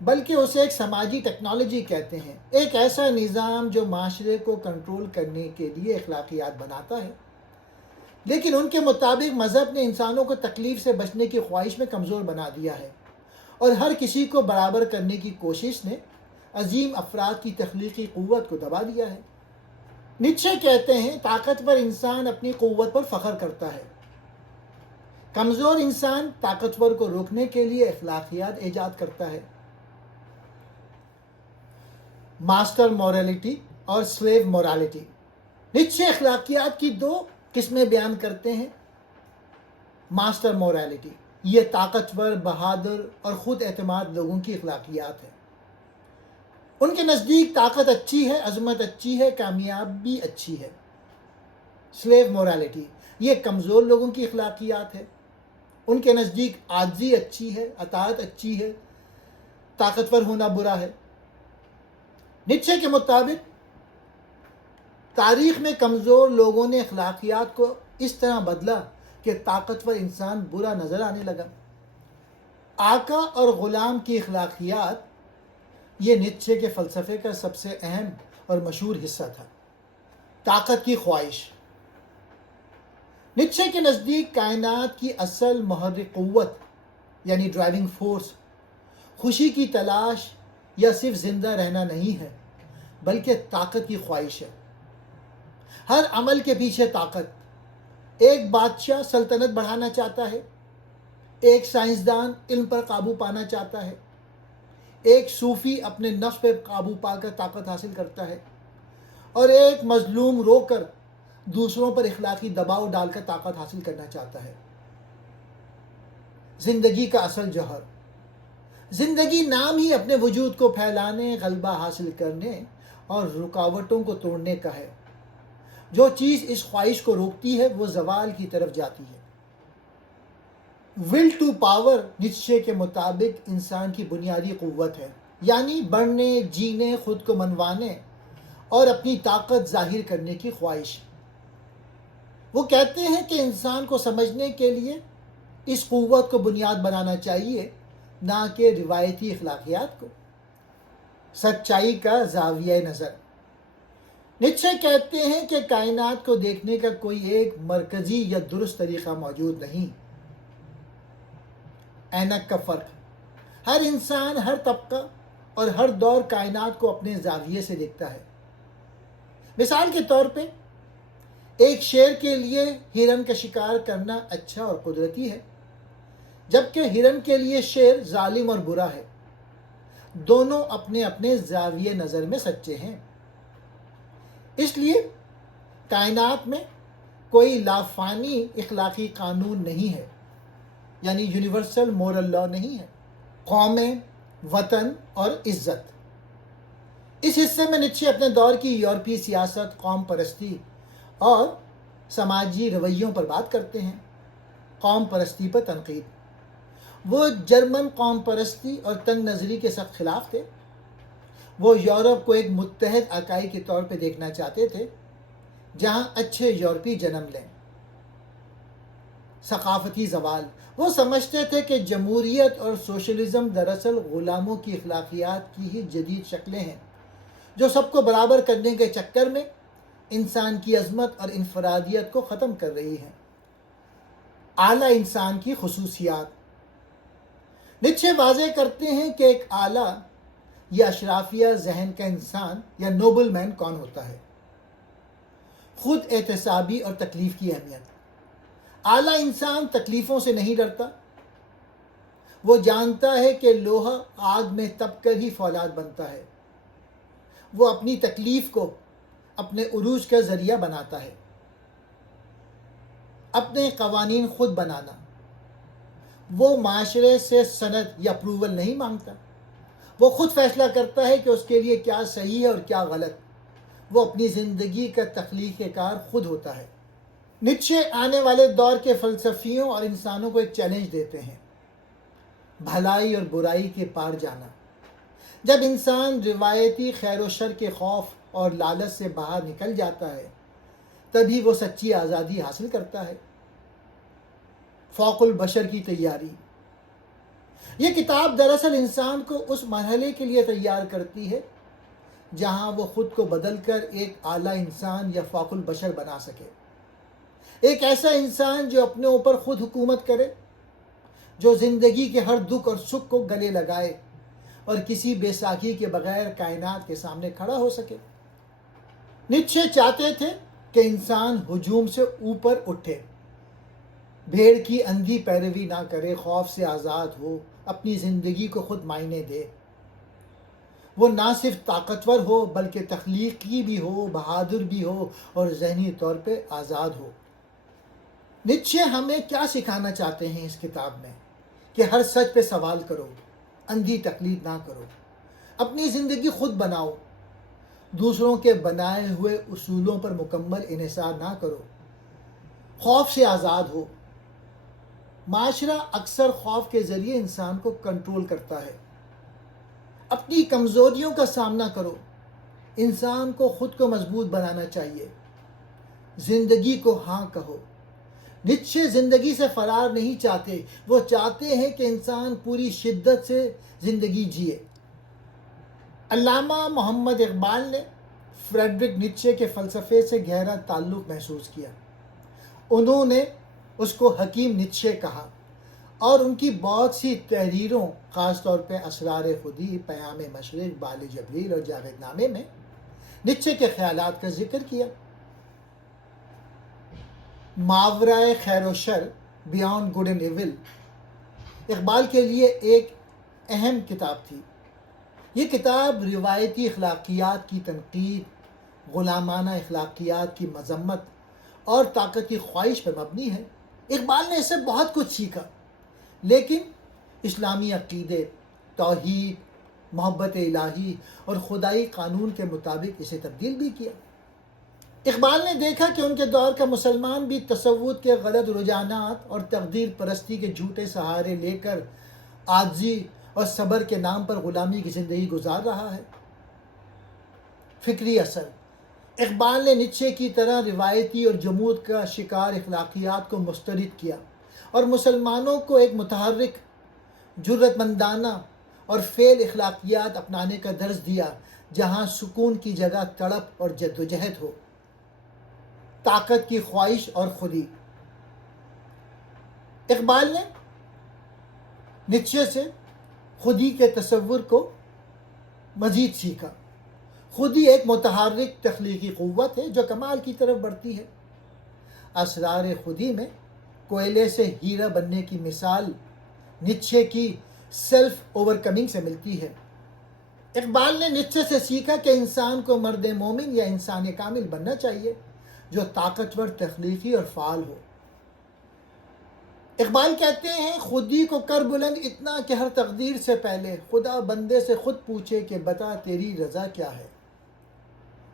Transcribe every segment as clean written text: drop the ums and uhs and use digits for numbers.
بلکہ اسے ایک سماجی ٹیکنالوجی کہتے ہیں، ایک ایسا نظام جو معاشرے کو کنٹرول کرنے کے لیے اخلاقیات بناتا ہے۔ لیکن ان کے مطابق مذہب نے انسانوں کو تکلیف سے بچنے کی خواہش میں کمزور بنا دیا ہے، اور ہر کسی کو برابر کرنے کی کوشش نے عظیم افراد کی تخلیقی قوت کو دبا دیا ہے۔ نیچے کہتے ہیں طاقتور انسان اپنی قوت پر فخر کرتا ہے، کمزور انسان طاقتور کو روکنے کے لیے اخلاقیات ایجاد کرتا ہے۔ ماسٹر مورالٹی اور سلیو مورالٹی۔ نیچے اخلاقیات کی دو قسمیں بیان کرتے ہیں۔ ماسٹر مورالٹی، یہ طاقتور، بہادر اور خود اعتماد لوگوں کی اخلاقیات ہے۔ ان کے نزدیک طاقت اچھی ہے، عظمت اچھی ہے، کامیابی اچھی ہے۔ سلیو مورالٹی، یہ کمزور لوگوں کی اخلاقیات ہے۔ ان کے نزدیک عاجزی اچھی ہے، اطاعت اچھی ہے، طاقتور ہونا برا ہے۔ نیچے کے مطابق تاریخ میں کمزور لوگوں نے اخلاقیات کو اس طرح بدلا کہ طاقتور انسان برا نظر آنے لگا۔ آقا اور غلام کی اخلاقیات، یہ نیچے کے فلسفے کا سب سے اہم اور مشہور حصہ تھا۔ طاقت کی خواہش۔ نیچے کے نزدیک کائنات کی اصل محرک قوت یعنی ڈرائیونگ فورس خوشی کی تلاش یا صرف زندہ رہنا نہیں ہے، بلکہ طاقت کی خواہش ہے۔ ہر عمل کے پیچھے طاقت۔ ایک بادشاہ سلطنت بڑھانا چاہتا ہے، ایک سائنسدان علم پر قابو پانا چاہتا ہے، ایک صوفی اپنے نفس پہ قابو پا کر طاقت حاصل کرتا ہے، اور ایک مظلوم رو کر دوسروں پر اخلاقی دباؤ ڈال کر طاقت حاصل کرنا چاہتا ہے۔ زندگی کا اصل جوہر۔ زندگی نام ہی اپنے وجود کو پھیلانے، غلبہ حاصل کرنے اور رکاوٹوں کو توڑنے کا ہے۔ جو چیز اس خواہش کو روکتی ہے وہ زوال کی طرف جاتی ہے۔ ول ٹو پاور نیچے کے مطابق انسان کی بنیادی قوت ہے، یعنی بڑھنے، جینے، خود کو منوانے اور اپنی طاقت ظاہر کرنے کی خواہش۔ وہ کہتے ہیں کہ انسان کو سمجھنے کے لیے اس قوت کو بنیاد بنانا چاہیے، نہ کہ روایتی اخلاقیات کو۔ سچائی کا زاویہ نظر۔ نیچے کہتے ہیں کہ کائنات کو دیکھنے کا کوئی ایک مرکزی یا درست طریقہ موجود نہیں۔ اینک کا فرق۔ ہر انسان، ہر طبقہ اور ہر دور کائنات کو اپنے زاویے سے دیکھتا ہے۔ مثال کے طور پہ ایک شیر کے لیے ہرن کا شکار کرنا اچھا اور قدرتی ہے، جبکہ ہرن کے لیے شیر ظالم اور برا ہے۔ دونوں اپنے اپنے زاویے نظر میں سچے ہیں۔ اس لیے کائنات میں کوئی لافانی اخلاقی قانون نہیں ہے، یعنی یونیورسل مورل لا نہیں ہے۔ قومیں، وطن اور عزت۔ اس حصے میں نیچے اپنے دور کی یورپی سیاست، قوم پرستی اور سماجی رویوں پر بات کرتے ہیں۔ قوم پرستی پر تنقید۔ وہ جرمن قوم پرستی اور تنگ نظری کے سخت خلاف تھے۔ وہ یورپ کو ایک متحد اکائی کے طور پہ دیکھنا چاہتے تھے جہاں اچھے یورپی جنم لیں۔ ثقافتی زوال۔ وہ سمجھتے تھے کہ جمہوریت اور سوشلزم دراصل غلاموں کی اخلاقیات کی ہی جدید شکلیں ہیں، جو سب کو برابر کرنے کے چکر میں انسان کی عظمت اور انفرادیت کو ختم کر رہی ہیں۔ اعلیٰ انسان کی خصوصیات۔ نیچے واضح کرتے ہیں کہ ایک اعلیٰ یا اشرافیہ ذہن کا انسان یا نوبل مین کون ہوتا ہے۔ خود احتسابی اور تکلیف کی اہمیت۔ اعلیٰ انسان تکلیفوں سے نہیں ڈرتا۔ وہ جانتا ہے کہ لوہا آگ میں تپ کر ہی فولاد بنتا ہے۔ وہ اپنی تکلیف کو اپنے عروج کا ذریعہ بناتا ہے۔ اپنے قوانین خود بنانا۔ وہ معاشرے سے سند یا اپروول نہیں مانگتا۔ وہ خود فیصلہ کرتا ہے کہ اس کے لیے کیا صحیح ہے اور کیا غلط۔ وہ اپنی زندگی کا تخلیق کار خود ہوتا ہے۔ نیچے آنے والے دور کے فلسفیوں اور انسانوں کو ایک چیلنج دیتے ہیں: بھلائی اور برائی کے پار جانا۔ جب انسان روایتی خیر و شر کے خوف اور لالچ سے باہر نکل جاتا ہے، تبھی وہ سچی آزادی حاصل کرتا ہے۔ فوق البشر کی تیاری۔ یہ کتاب دراصل انسان کو اس مرحلے کے لیے تیار کرتی ہے جہاں وہ خود کو بدل کر ایک اعلیٰ انسان یا فوق البشر بنا سکے، ایک ایسا انسان جو اپنے اوپر خود حکومت کرے، جو زندگی کے ہر دکھ اور سکھ کو گلے لگائے اور کسی بے ساکھی کے بغیر کائنات کے سامنے کھڑا ہو سکے۔ نیچے چاہتے تھے کہ انسان ہجوم سے اوپر اٹھے، بھیڑ کی اندھی پیروی نہ کرے، خوف سے آزاد ہو، اپنی زندگی کو خود معنی دے۔ وہ نہ صرف طاقتور ہو بلکہ تخلیقی بھی ہو، بہادر بھی ہو اور ذہنی طور پہ آزاد ہو۔ نیچے ہمیں کیا سکھانا چاہتے ہیں اس کتاب میں؟ کہ ہر سچ پہ سوال کرو، اندھی تقلید نہ کرو، اپنی زندگی خود بناؤ، دوسروں کے بنائے ہوئے اصولوں پر مکمل انحصار نہ کرو، خوف سے آزاد ہو۔ معاشرہ اکثر خوف کے ذریعے انسان کو کنٹرول کرتا ہے۔ اپنی کمزوریوں کا سامنا کرو، انسان کو خود کو مضبوط بنانا چاہیے، زندگی کو ہاں کہو۔ نیچے زندگی سے فرار نہیں چاہتے، وہ چاہتے ہیں کہ انسان پوری شدت سے زندگی جیے۔ علامہ محمد اقبال نے فریڈرک نیچے کے فلسفے سے گہرا تعلق محسوس کیا۔ انہوں نے اس کو حکیم نیچے کہا اور ان کی بہت سی تحریروں، خاص طور پہ اسرار خودی، پیام مشرق، بال جبریل اور جاوید نامے میں نیچے کے خیالات کا ذکر کیا۔ ماورائے خیر و شر، beyond good and evil, Iqbal کے لیے ایک اہم کتاب تھی۔ یہ کتاب روایتی اخلاقیات کی تنقید، غلامانہ اخلاقیات کی مذمت اور طاقت کی خواہش پر مبنی ہے۔ اقبال نے اس سے بہت کچھ سیکھا، لیکن اسلامی عقیدے، توحید، محبت الہی اور خدائی قانون کے مطابق اسے تبدیل بھی کیا۔ اقبال نے دیکھا کہ ان کے دور کا مسلمان بھی تصوف کے غلط رجحانات اور تقدیر پرستی کے جھوٹے سہارے لے کر عاجزی اور صبر کے نام پر غلامی کی زندگی گزار رہا ہے۔ فکری اثر، اقبال نے نیچے کی طرح روایتی اور جمود کا شکار اخلاقیات کو مسترد کیا اور مسلمانوں کو ایک متحرک، جرأت مندانہ اور فعل اخلاقیات اپنانے کا درس دیا، جہاں سکون کی جگہ تڑپ اور جدوجہد ہو، طاقت کی خواہش اور خودی۔ اقبال نے نیچے سے خودی کے تصور کو مزید سیکھا۔ خودی ایک متحرک تخلیقی قوت ہے جو کمال کی طرف بڑھتی ہے۔ اسرار خودی میں کوئلے سے ہیرا بننے کی مثال نیچے کی سیلف اوور کمنگ سے ملتی ہے۔ اقبال نے نیچے سے سیکھا کہ انسان کو مرد مومن یا انسان کامل بننا چاہیے جو طاقتور، تخلیقی اور فعال ہو۔ اقبال کہتے ہیں، خودی کو کر بلند اتنا کہ ہر تقدیر سے پہلے خدا بندے سے خود پوچھے کہ بتا تیری رضا کیا ہے۔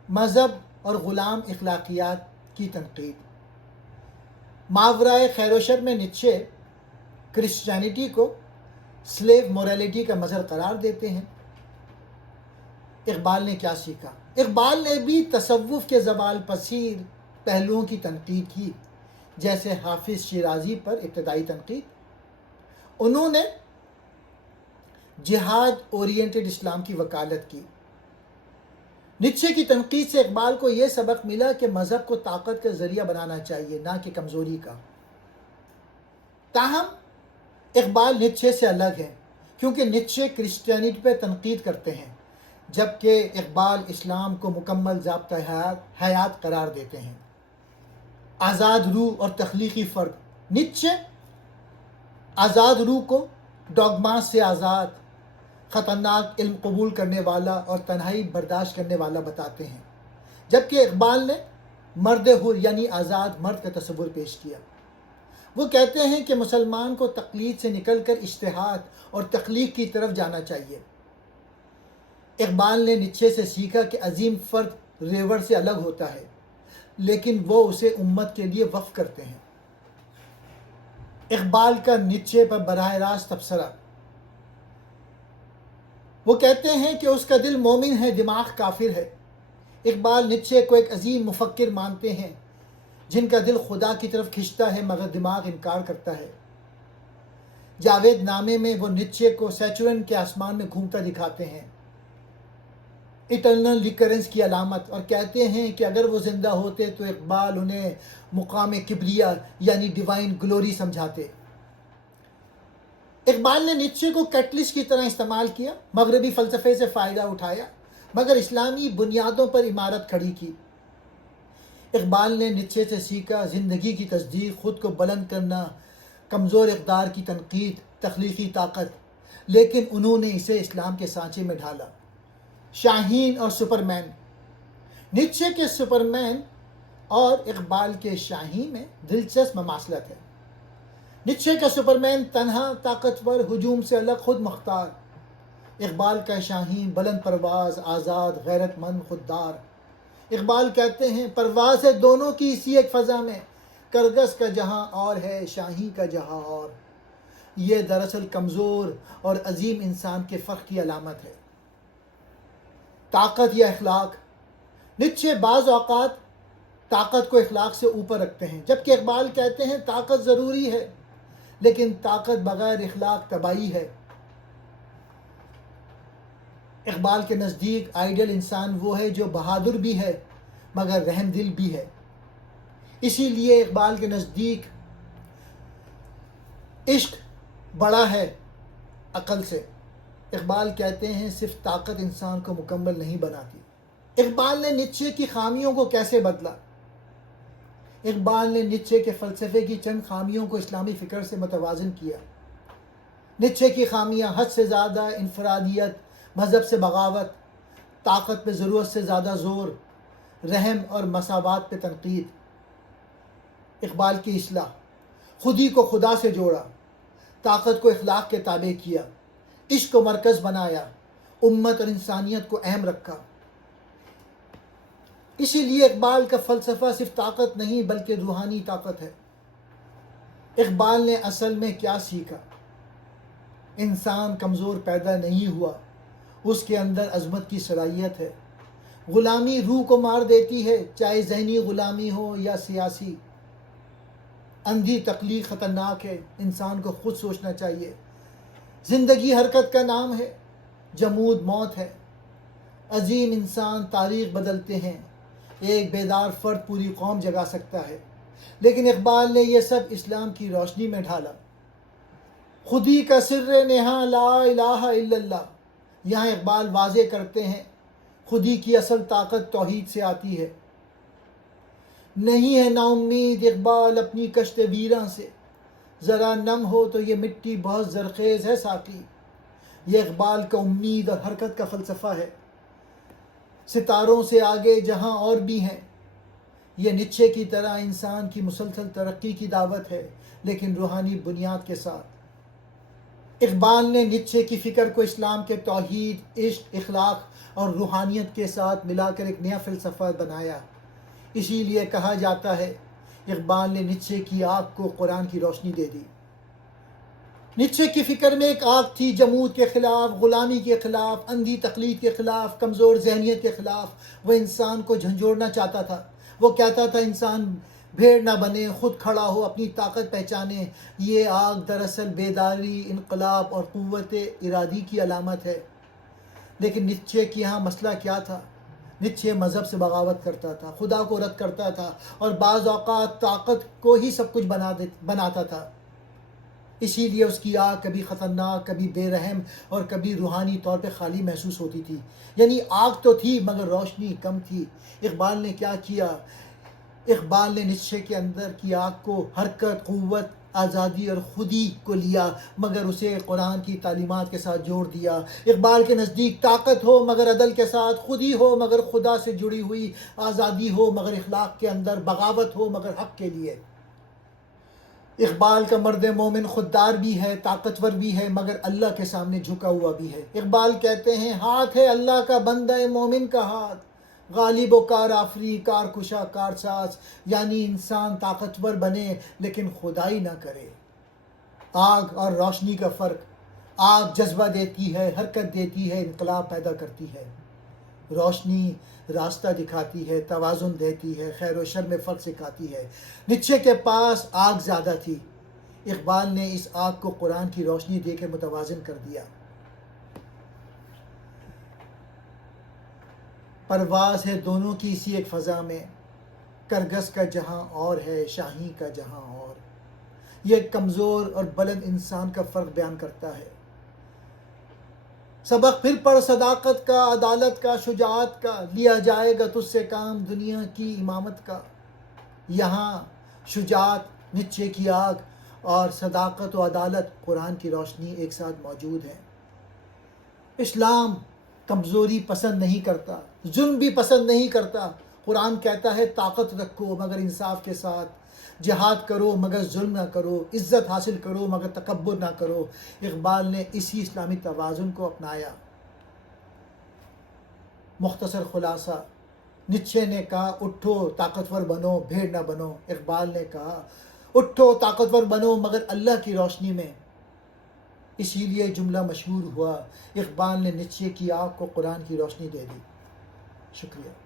مذہب اور غلام اخلاقیات کی تنقید، ماورائے خیر و شر میں نیچے کرسچینٹی کو سلیو موریلٹی کا مظہر قرار دیتے ہیں۔ اقبال نے کیا سیکھا؟ اقبال نے بھی تصوف کے زوال پذیر پہلوؤں کی تنقید کی، جیسے حافظ شیرازی پر ابتدائی تنقید۔ انہوں نے جہاد اورینٹڈ اسلام کی وکالت کی۔ نیچے کی تنقید سے اقبال کو یہ سبق ملا کہ مذہب کو طاقت کا ذریعہ بنانا چاہیے، نہ کہ کمزوری کا۔ تاہم اقبال نیچے سے الگ ہیں، کیونکہ نیچے کرسچینٹی پہ تنقید کرتے ہیں، جبکہ اقبال اسلام کو مکمل ضابطہ حیات قرار دیتے ہیں۔ آزاد روح اور تخلیقی فرق، نیچے آزاد روح کو ڈوگما سے آزاد، خطرناک علم قبول کرنے والا اور تنہائی برداشت کرنے والا بتاتے ہیں، جبکہ اقبال نے مرد حر یعنی آزاد مرد کا تصور پیش کیا۔ وہ کہتے ہیں کہ مسلمان کو تقلید سے نکل کر اجتہاد اور تخلیق کی طرف جانا چاہیے۔ اقبال نے نیچے سے سیکھا کہ عظیم فرد ریوڑ سے الگ ہوتا ہے، لیکن وہ اسے امت کے لیے وقف کرتے ہیں۔ اقبال کا نیچے پر براہ راست تبصرہ، وہ کہتے ہیں کہ اس کا دل مومن ہے، دماغ کافر ہے۔ اقبال نیچے کو ایک عظیم مفکر مانتے ہیں جن کا دل خدا کی طرف کھنچتا ہے مگر دماغ انکار کرتا ہے۔ جاوید نامے میں وہ نیچے کو سیچورن کے آسمان میں گھومتا دکھاتے ہیں، اٹرنل ریکرنس کی علامت، اور کہتے ہیں کہ اگر وہ زندہ ہوتے تو اقبال انہیں مقام کبریا یعنی ڈیوائن گلوری سمجھاتے۔ اقبال نے نیچے کو کیٹلسٹ کی طرح استعمال کیا، مغربی فلسفے سے فائدہ اٹھایا، مگر اسلامی بنیادوں پر عمارت کھڑی کی۔ اقبال نے نیچے سے سیکھا زندگی کی تصدیق، خود کو بلند کرنا، کمزور اقدار کی تنقید، تخلیقی طاقت، لیکن انہوں نے اسے اسلام کے سانچے میں ڈھالا۔ شاہین اور سپرمین، نیچے کے سپرمین اور اقبال کے شاہین میں دلچسپ مماثلت ہے۔ نیچے کا سپرمین تنہا، طاقتور، ہجوم سے الگ، خود مختار۔ اقبال کا شاہین بلند پرواز، آزاد، غیرت مند، خوددار۔ اقبال کہتے ہیں پرواز ہے دونوں کی اسی ایک فضا میں، کرگس کا جہاں اور ہے، شاہی کا جہاں اور۔ یہ دراصل کمزور اور عظیم انسان کے فرق کی علامت ہے۔ طاقت یا اخلاق، نیچے بعض اوقات طاقت کو اخلاق سے اوپر رکھتے ہیں، جبکہ اقبال کہتے ہیں طاقت ضروری ہے لیکن طاقت بغیر اخلاق تباہی ہے۔ اقبال کے نزدیک آئیڈیل انسان وہ ہے جو بہادر بھی ہے مگر رحم دل بھی ہے۔ اسی لیے اقبال کے نزدیک عشق بڑا ہے عقل سے۔ اقبال کہتے ہیں صرف طاقت انسان کو مکمل نہیں بناتی۔ اقبال نے نیچے کی خامیوں کو کیسے بدلا؟ اقبال نے نیچے کے فلسفے کی چند خامیوں کو اسلامی فکر سے متوازن کیا۔ نیچے کی خامیاں حد سے زیادہ انفرادیت، مذہب سے بغاوت، طاقت پہ ضرورت سے زیادہ زور، رحم اور مساوات پہ تنقید۔ اقبال کی اصلاح، خودی کو خدا سے جوڑا، طاقت کو اخلاق کے تابع کیا، عشق کو مرکز بنایا، امت اور انسانیت کو اہم رکھا۔ اسی لیے اقبال کا فلسفہ صرف طاقت نہیں بلکہ روحانی طاقت ہے۔ اقبال نے اصل میں کیا سیکھا؟ انسان کمزور پیدا نہیں ہوا، اس کے اندر عظمت کی صلاحیت ہے۔ غلامی روح کو مار دیتی ہے، چاہے ذہنی غلامی ہو یا سیاسی۔ اندھی تخلیق خطرناک ہے، انسان کو خود سوچنا چاہیے۔ زندگی حرکت کا نام ہے، جمود موت ہے۔ عظیم انسان تاریخ بدلتے ہیں، ایک بیدار فرد پوری قوم جگا سکتا ہے، لیکن اقبال نے یہ سب اسلام کی روشنی میں ڈھالا۔ خودی کا سر نہاں لا الہ الا اللہ، یہاں اقبال واضح کرتے ہیں خودی کی اصل طاقت توحید سے آتی ہے۔ نہیں ہے نا امید اقبال اپنی کشت ویراں سے، ذرا نم ہو تو یہ مٹی بہت زرخیز ہے ساقی۔ یہ اقبال کا امید اور حرکت کا فلسفہ ہے۔ ستاروں سے آگے جہاں اور بھی ہیں، یہ نیچے کی طرح انسان کی مسلسل ترقی کی دعوت ہے، لیکن روحانی بنیاد کے ساتھ۔ اقبال نے نیچے کی فکر کو اسلام کے توحید، عشق، اخلاق اور روحانیت کے ساتھ ملا کر ایک نیا فلسفہ بنایا۔ اسی لیے کہا جاتا ہے اقبال نے نیچے کی آگ کو قرآن کی روشنی دے دی۔ نیچے کی فکر میں ایک آگ تھی، جمود کے خلاف، غلامی کے خلاف، اندھی تقلید کے خلاف، کمزور ذہنیت کے خلاف۔ وہ انسان کو جھنجھوڑنا چاہتا تھا۔ وہ کہتا تھا انسان بھیڑ نہ بنے، خود کھڑا ہو، اپنی طاقت پہچانے۔ یہ آگ دراصل بیداری، انقلاب اور قوت ارادی کی علامت ہے۔ لیکن نیچے کی یہاں مسئلہ کیا تھا؟ نیچے مذہب سے بغاوت کرتا تھا، خدا کو رد کرتا تھا اور بعض اوقات طاقت کو ہی سب کچھ بناتا تھا۔ اسی لیے اس کی آگ کبھی خطرناک، کبھی بے رحم اور کبھی روحانی طور پہ خالی محسوس ہوتی تھی۔ یعنی آگ تو تھی مگر روشنی کم تھی۔ اقبال نے کیا کیا؟ اقبال نے نیچے کے اندر کی آگ کو حرکت، قوت، آزادی اور خودی کو لیا مگر اسے قرآن کی تعلیمات کے ساتھ جوڑ دیا۔ اقبال کے نزدیک طاقت ہو مگر عدل کے ساتھ، خودی ہو مگر خدا سے جڑی ہوئی، آزادی ہو مگر اخلاق کے اندر، بغاوت ہو مگر حق کے لیے۔ اقبال کا مرد مومن خوددار بھی ہے، طاقتور بھی ہے مگر اللہ کے سامنے جھکا ہوا بھی ہے۔ اقبال کہتے ہیں ہاتھ ہے اللہ کا بندہ مومن کا ہاتھ، غالب و کار آفری، کار کشا کار ساز۔ یعنی انسان طاقتور بنے لیکن خدائی نہ کرے۔ آگ اور روشنی کا فرق، آگ جذبہ دیتی ہے، حرکت دیتی ہے، انقلاب پیدا کرتی ہے۔ روشنی راستہ دکھاتی ہے، توازن دیتی ہے، خیر و شر میں فرق سکھاتی ہے۔ نیچے کے پاس آگ زیادہ تھی، اقبال نے اس آگ کو قرآن کی روشنی دے کے متوازن کر دیا۔ پرواز ہے دونوں کی اسی ایک فضا میں، کرگس کا جہاں اور ہے شاہی کا جہاں اور۔ یہ کمزور اور بلند انسان کا فرق بیان کرتا ہے۔ سبق پھر پڑھ صداقت کا، عدالت کا، شجاعت کا، لیا جائے گا تجھ سے کام دنیا کی امامت کا۔ یہاں شجاعت، نیچے کی آگ، اور صداقت و عدالت، قرآن کی روشنی ایک ساتھ موجود ہیں۔ اسلام کمزوری پسند نہیں کرتا، ظلم بھی پسند نہیں کرتا۔ قرآن کہتا ہے طاقت رکھو مگر انصاف کے ساتھ، جہاد کرو مگر ظلم نہ کرو، عزت حاصل کرو مگر تکبر نہ کرو۔ اقبال نے اسی اسلامی توازن کو اپنایا۔ مختصر خلاصہ، نیچے نے کہا اٹھو طاقتور بنو بھیڑ نہ بنو، اقبال نے کہا اٹھو طاقتور بنو مگر اللہ کی روشنی میں۔ اسی لیے جملہ مشہور ہوا، اقبال نے نیچے کی آگ کو قرآن کی روشنی دے دی۔ شکریہ۔